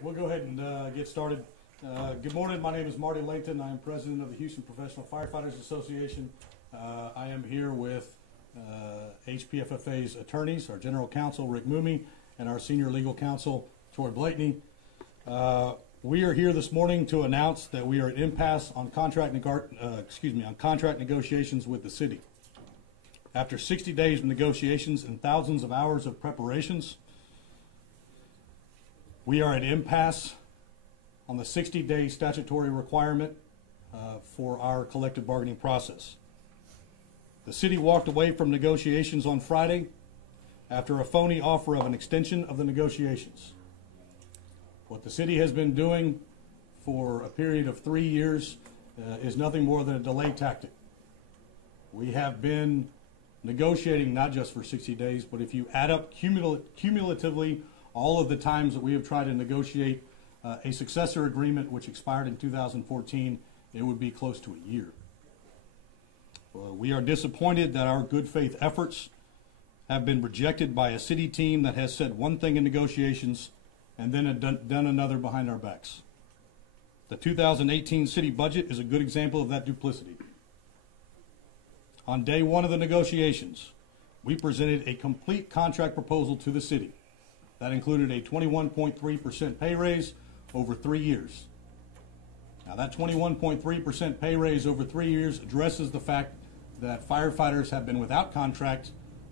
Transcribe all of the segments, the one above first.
We'll go ahead and get started. Good morning. My name is Marty Langton. I am president of the Houston Professional Firefighters Association. I am here with HPFFA's attorneys, our general counsel, Rick Moomey, and our senior legal counsel, Troy Blakeney. We are here this morning to announce that we are at impasse on contract negotiations with the city. After 60 days of negotiations and thousands of hours of preparations, we are at impasse on the 60-day statutory requirement for our collective bargaining process. The city walked away from negotiations on Friday after a phony offer of an extension of the negotiations. What the city has been doing for a period of 3 years is nothing more than a delay tactic. We have been negotiating not just for 60 days, but if you add up cumulatively all of the times that we have tried to negotiate a successor agreement which expired in 2014, it would be close to a year. We are disappointed that our good faith efforts have been rejected by a city team that has said one thing in negotiations and then done another behind our backs. The 2018 city budget is a good example of that duplicity. On day one of the negotiations, we presented a complete contract proposal to the city that included a 21.3% pay raise over 3 years. Now that 21.3% pay raise over 3 years addresses the fact that firefighters have been without contract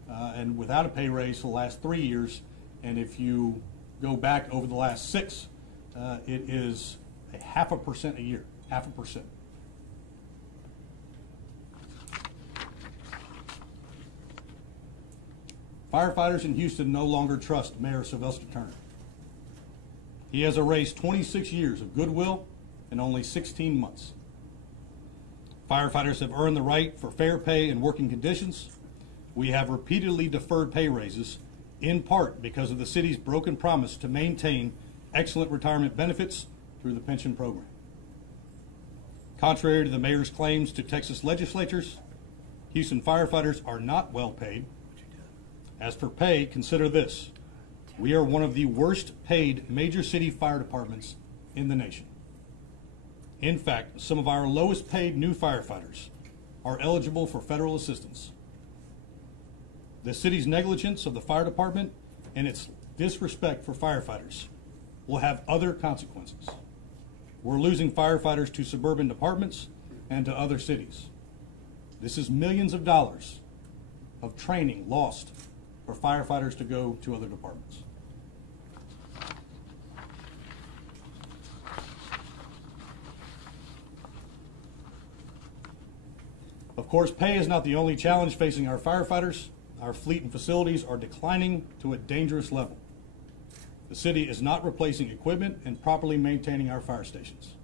and without a pay raise for the last 3 years, and if you go back over the last 6, it is a 0.5% a year, 0.5%. Firefighters in Houston no longer trust Mayor Sylvester Turner. He has erased 26 years of goodwill in only 16 months. Firefighters have earned the right for fair pay and working conditions. We have repeatedly deferred pay raises, in part because of the city's broken promise to maintain excellent retirement benefits through the pension program. Contrary to the mayor's claims to Texas legislatures, Houston firefighters are not well paid. As for pay, consider this. We are one of the worst paid major city fire departments in the nation. In fact, some of our lowest paid new firefighters are eligible for federal assistance. The city's negligence of the fire department and its disrespect for firefighters will have other consequences. We're losing firefighters to suburban departments and to other cities. This is millions of dollars of training lost for firefighters to go to other departments. Of course, pay is not the only challenge facing our firefighters. Our fleet and facilities are declining to a dangerous level. The city is not replacing equipment and properly maintaining our fire stations.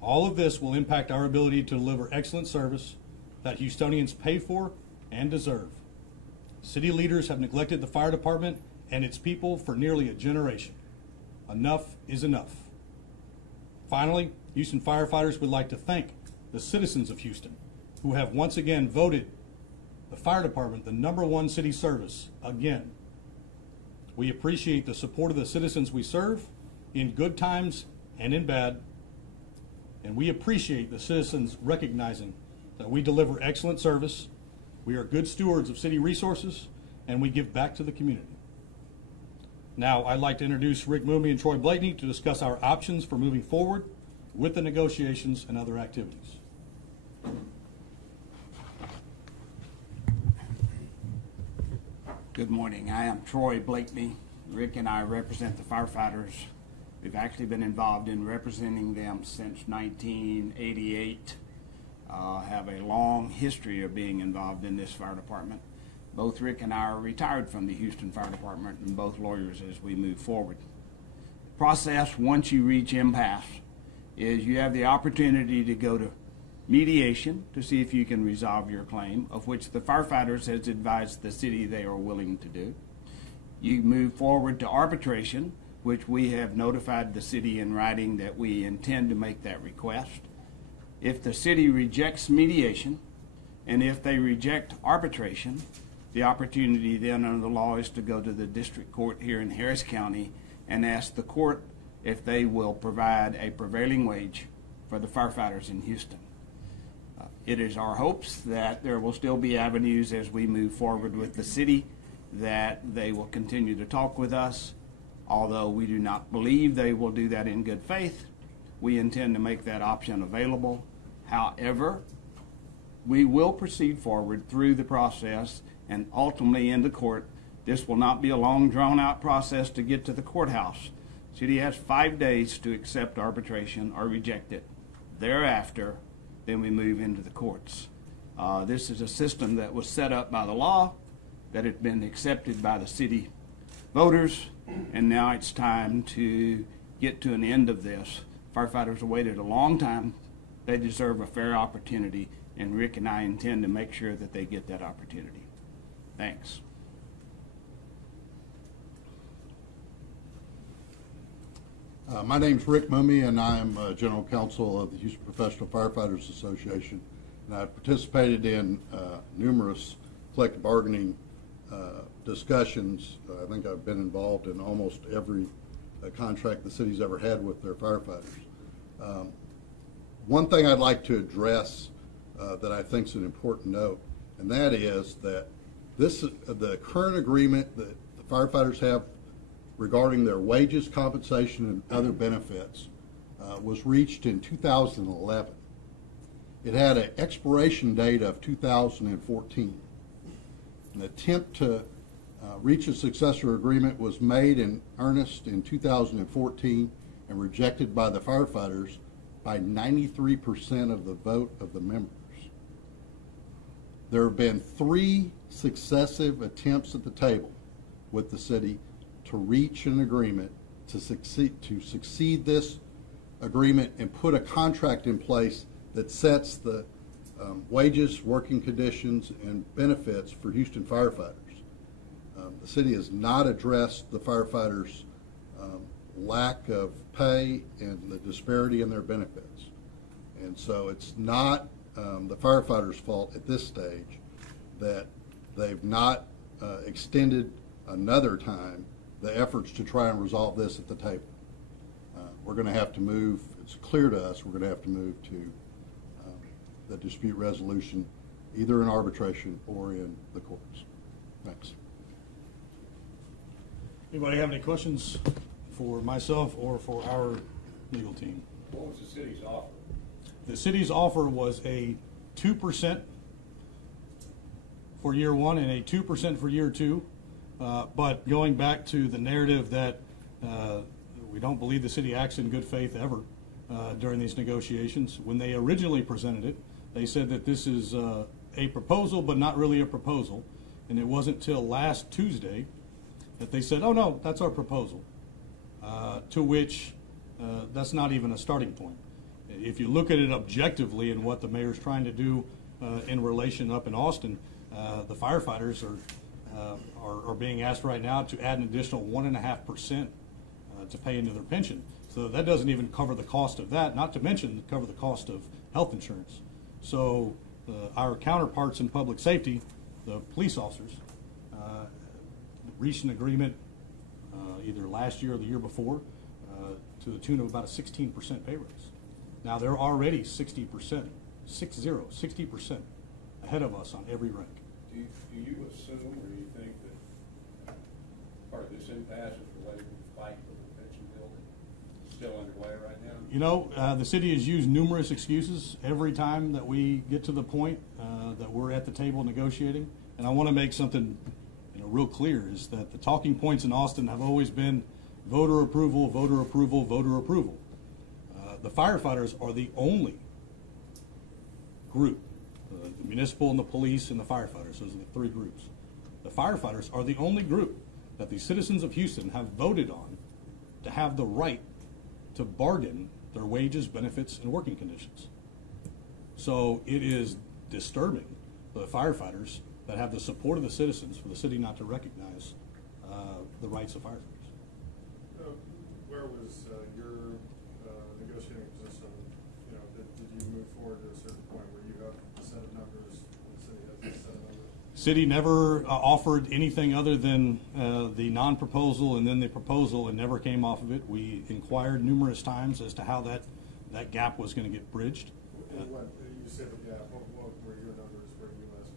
All of this will impact our ability to deliver excellent service that Houstonians pay for and deserve. City leaders have neglected the fire department and its people for nearly a generation. Enough is enough. Finally, Houston firefighters would like to thank the citizens of Houston who have once again voted the fire department the #1 city service again. We appreciate the support of the citizens we serve in good times and in bad, and we appreciate the citizens recognizing that we deliver excellent service. We are good stewards of city resources, and we give back to the community. Now, I'd like to introduce Rick Moomey and Troy Blakeney to discuss our options for moving forward with the negotiations and other activities. Good morning. I am Troy Blakeney. Rick and I represent the firefighters. We've actually been involved in representing them since 1988. Have a long history of being involved in this fire department. Both Rick and I are retired from the Houston Fire Department and both lawyers as we move forward. The process, once you reach impasse, is you have the opportunity to go to mediation to see if you can resolve your claim, of which the firefighters has advised the city they are willing to do. You move forward to arbitration, which we have notified the city in writing that we intend to make that request. If the city rejects mediation, and if they reject arbitration, the opportunity then under the law is to go to the district court here in Harris County and ask the court if they will provide a prevailing wage for the firefighters in Houston. It is our hopes that there will still be avenues as we move forward with the city, that they will continue to talk with us. Although we do not believe they will do that in good faith, we intend to make that option available. However, we will proceed forward through the process and ultimately into court. This will not be a long, drawn-out process to get to the courthouse. City has 5 days to accept arbitration or reject it. Thereafter, then we move into the courts. This is a system that was set up by the law, that had been accepted by the city voters, and now it's time to get to an end of this. Firefighters have waited a long time. They deserve a fair opportunity, and Rick and I intend to make sure that they get that opportunity. Thanks. My name's Rick Mummy, and I'm General Counsel of the Houston Professional Firefighters Association. And I've participated in numerous collective bargaining discussions. I think I've been involved in almost every contract the city's ever had with their firefighters. One thing I'd like to address that I think is an important note, and that is that the current agreement that the firefighters have regarding their wages, compensation, and other benefits was reached in 2011. It had an expiration date of 2014. An attempt to reach a successor agreement was made in earnest in 2014 and rejected by the firefighters by 93% of the vote of the members. There have been 3 successive attempts at the table with the city to reach an agreement to succeed this agreement and put a contract in place that sets the wages, working conditions, and benefits for Houston firefighters. The city has not addressed the firefighters' lack of pay and the disparity in their benefits. And so it's not the firefighters' fault at this stage that they've not extended another time the efforts to try and resolve this at the table. We're going to have to move, it's clear to us, we're going to have to move to the dispute resolution either in arbitration or in the courts. Thanks. Anybody have any questions for myself or for our legal team? What was the city's offer? The city's offer was a 2% for year 1 and a 2% for year 2. But going back to the narrative that we don't believe the city acts in good faith ever during these negotiations. When they originally presented it, they said that this is a proposal, but not really a proposal. And it wasn't till last Tuesday that they said, oh no, that's our proposal. To which that's not even a starting point. If you look at it objectively and what the mayor's trying to do in relation up in Austin, the firefighters are being asked right now to add an additional 1.5% to pay into their pension. So that doesn't even cover the cost of that, not to mention cover the cost of health insurance. So our counterparts in public safety, the police officers, reached an agreement either last year or the year before to the tune of about a 16% pay raise. Now they're already 60% ahead of us on every rank. Do you assume, or do you think that part of this impasse is related to the fight for the pension bill that's still underway right now? You know, the city has used numerous excuses every time that we get to the point that we're at the table negotiating. And I want to make something real clear, is that the talking points in Austin have always been voter approval, voter approval, voter approval. The firefighters are the only group, the municipal and the police and the firefighters, those are the 3 groups. The firefighters are the only group that the citizens of Houston have voted on to have the right to bargain their wages, benefits, and working conditions. So it is disturbing for the firefighters that have the support of the citizens for the city not to recognize the rights of firefighters. Where was your negotiating position? Did you move forward to a certain point where you have a set of numbers and the city has a set of numbers? City never offered anything other than the non-proposal and then the proposal, and never came off of it. We inquired numerous times as to how that gap was going to get bridged. And what, you said the gap, what were your numbers for US?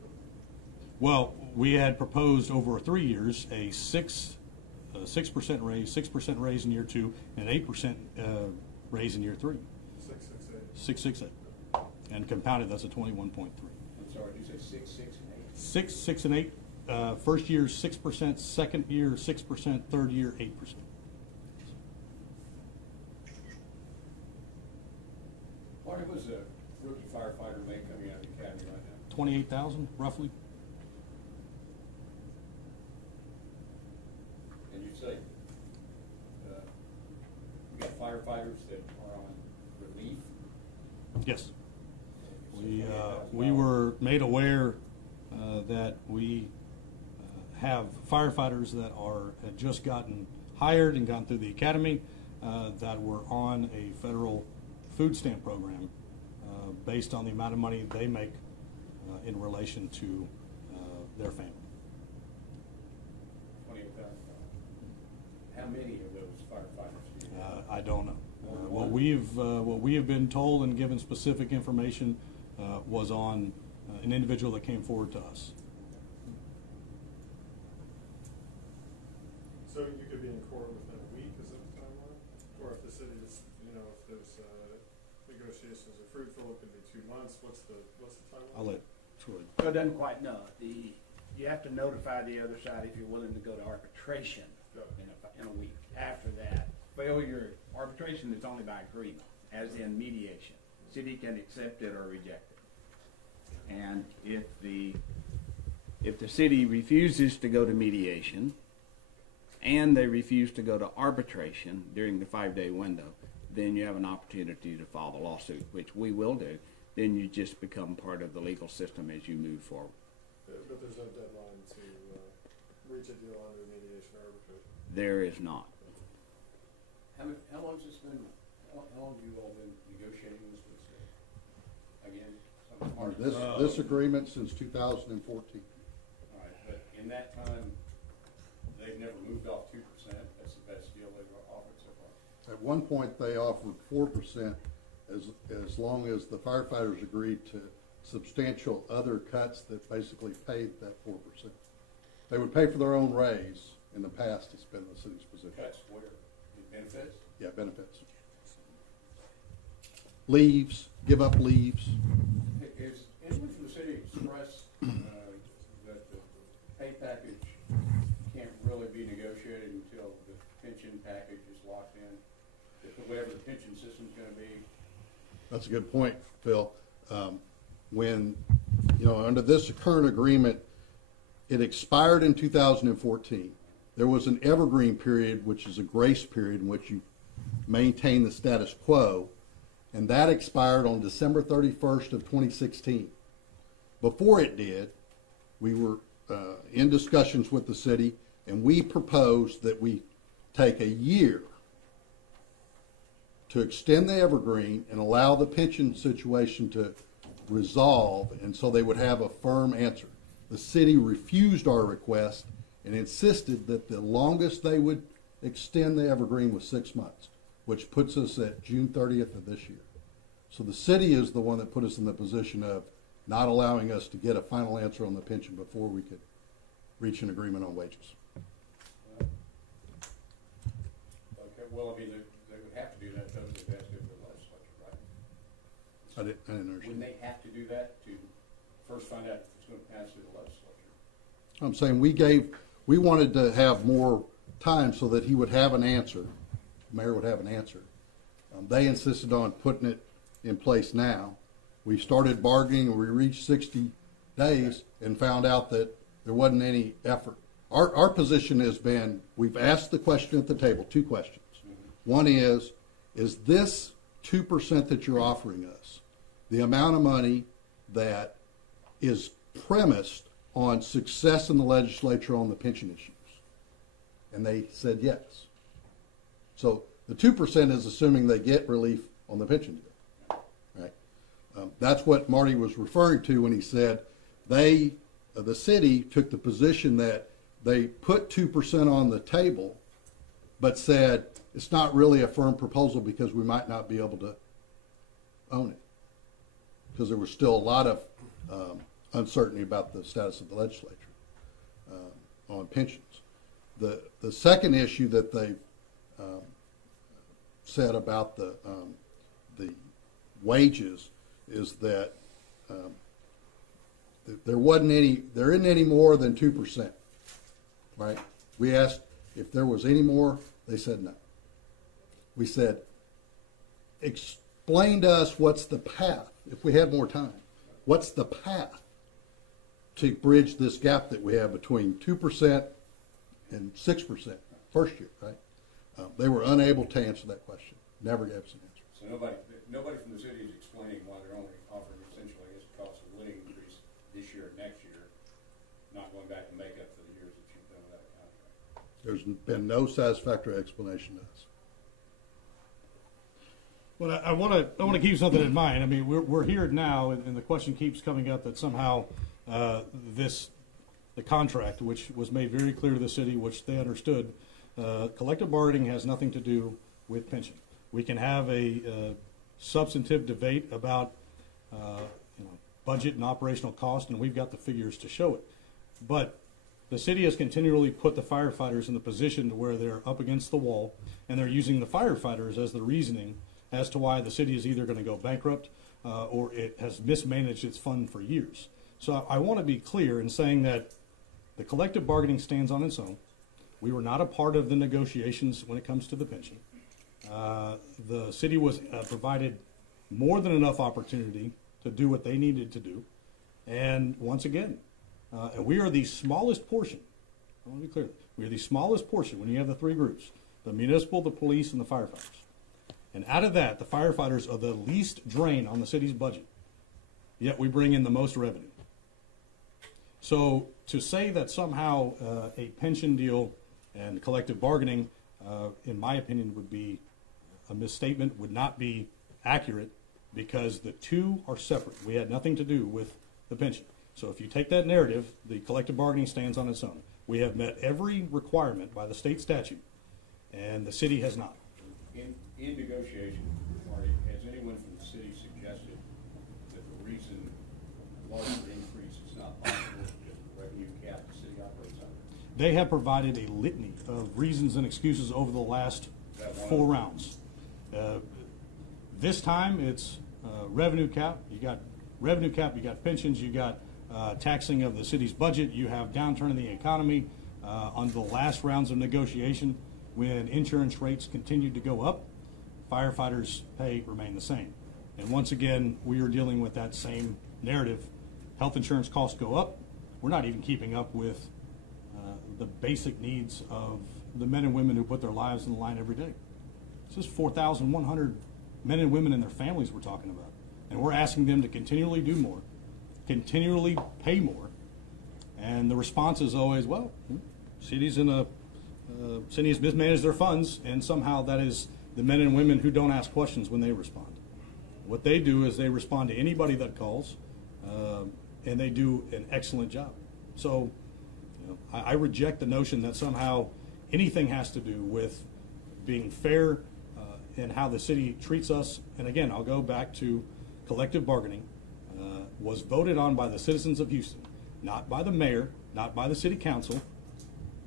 Well, we had proposed over 3 years a 6% raise, 6% raise in year 2, and an 8% raise in year 3. 668. 668, and compounded, that's a 21.3. I'm sorry, did you say 6, 6, and 8? 6, 6, and 8. First year 6%, second year 6%, third year 8%. What was a rookie firefighter make coming out of the academy right now? 28,000 roughly. And you say, you got firefighters that are on relief? Yes. We were made aware that we have firefighters that had just gotten hired and gone through the academy that were on a federal food stamp program based on the amount of money they make in relation to their family. 28,000. How many of those firefighters do you have? I don't know. What we have been told and given specific information was on an individual that came forward to us. So you could be in court within a week, is that the timeline? Or if the city is, if there's negotiations are fruitful, it could be 2 months. What's the timeline? I'll let Troy. Well, it doesn't quite know. You have to notify the other side if you're willing to go to arbitration in a week. After that, failure, arbitration is only by agreement, as in mediation. City can accept it or reject it. And if the city refuses to go to mediation and they refuse to go to arbitration during the 5-day window, then you have an opportunity to file the lawsuit, which we will do. Then you just become part of the legal system as you move forward. But there's no deadline to reach a deal under mediation or arbitration? There is not. How long has this been, how long have you all been negotiating this with the state? Again, some parties. This agreement since 2014. All right, but in that time, they've never moved off 2%. That's the best deal they've offered so far. At one point, they offered 4% as long as the firefighters agreed to substantial other cuts that basically paid that 4%. They would pay for their own raise. In the past, it's been the city's position. Cuts where? In benefits? Yeah, benefits. Leaves, give up leaves. Is anyone from the city express that the pay package can't really be negotiated until the pension package is locked in? That whatever the pension system's going to be? That's a good point, Phil. When, under this current agreement, it expired in 2014. There was an evergreen period, which is a grace period in which you maintain the status quo, and that expired on December 31st of 2016. Before it did, we were in discussions with the city, and we proposed that we take a year to extend the evergreen and allow the pension situation to resolve, and so they would have a firm answer. The city refused our request and insisted that the longest they would extend the evergreen was 6 months, which puts us at June 30th of this year. So the city is the one that put us in the position of not allowing us to get a final answer on the pension before we could reach an agreement on wages. Okay, well, I mean, they would have to do that, though, if they asked it for the legislature, right? I didn't understand. Wouldn't they have to do that to first find out if it's going to pass through the legislature? I'm saying we wanted to have more time so that he would have an answer, the mayor would have an answer. They insisted on putting it in place now. We started bargaining and we reached 60 days and found out that there wasn't any effort. Our position has been, we've asked the question at the table, 2 questions. One is this 2% that you're offering us the amount of money that is premised on success in the legislature on the pension issues? And they said yes. So the 2% is assuming they get relief on the pension deal, right? That's what Marty was referring to when he said they the city took the position that they put 2% on the table, but said it's not really a firm proposal because we might not be able to own it. Because there was still a lot of uncertainty about the status of the legislature on pensions. The second issue that they said about the wages is that there isn't any more than 2%, right? We asked if there was any more, they said no. We said, explain to us what's the path, if we had more time, what's the path to bridge this gap that we have between 2% and 6% first year, right? They were unable to answer that question, never gave us an answer. So nobody from the city is explaining why they're only offering essentially, I guess, a cost of living increase this year and next year, not going back to make up for the years that you've done without a contract. There's been no satisfactory explanation to us. Well, I want to keep something in mind. I mean, we're here now, and the question keeps coming up that somehow the contract, which was made very clear to the city, which they understood, collective bargaining has nothing to do with pension. We can have a substantive debate about budget and operational cost, and we've got the figures to show it. But the city has continually put the firefighters in the position to where they're up against the wall, and they're using the firefighters as the reasoning as to why the city is either going to go bankrupt or it has mismanaged its fund for years. So I want to be clear in saying that the collective bargaining stands on its own. We were not a part of the negotiations when it comes to the pension. The city was provided more than enough opportunity to do what they needed to do. And once again, we are the smallest portion. I want to be clear. We are the smallest portion when you have the three groups, the municipal, the police, and the firefighters. And out of that, the firefighters are the least drain on the city's budget, yet we bring in the most revenue. So to say that somehow a pension deal and collective bargaining, in my opinion, would be a misstatement, would not be accurate, because the two are separate. We had nothing to do with the pension. So if you take that narrative, the collective bargaining stands on its own. We have met every requirement by the state statute, and the city has not. In negotiation, Marty, has anyone from the city suggested that the reason larger increase is not possible is because of the revenue cap the city operates under? They have provided a litany of reasons and excuses over the last 4 rounds. This time it's revenue cap. You got revenue cap, you got pensions, you got taxing of the city's budget, you have downturn in the economy. On the last rounds of negotiation, when insurance rates continued to go up, firefighters' pay remained the same. And once again, we are dealing with that same narrative. Health insurance costs go up. We're not even keeping up with the basic needs of the men and women who put their lives on the line every day. This is 4,100 men and women and their families we're talking about. And we're asking them to continually do more, continually pay more. And the response is always, well, city's city has mismanaged their funds, and somehow that is the men and women who don't ask questions when they respond. What they do is they respond to anybody that calls, and they do an excellent job. So I reject the notion that somehow anything has to do with being fair in how the city treats us. And again, I'll go back to collective bargaining was voted on by the citizens of Houston, not by the mayor, not by the city council,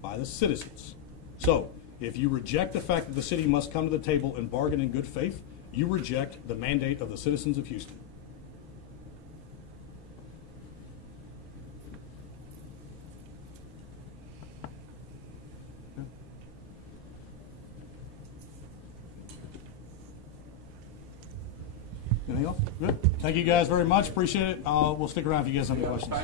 by the citizens. So if you reject the fact that the city must come to the table and bargain in good faith, you reject the mandate of the citizens of Houston. Anything else? Good. Thank you guys very much. Appreciate it. We'll stick around if you guys have any questions.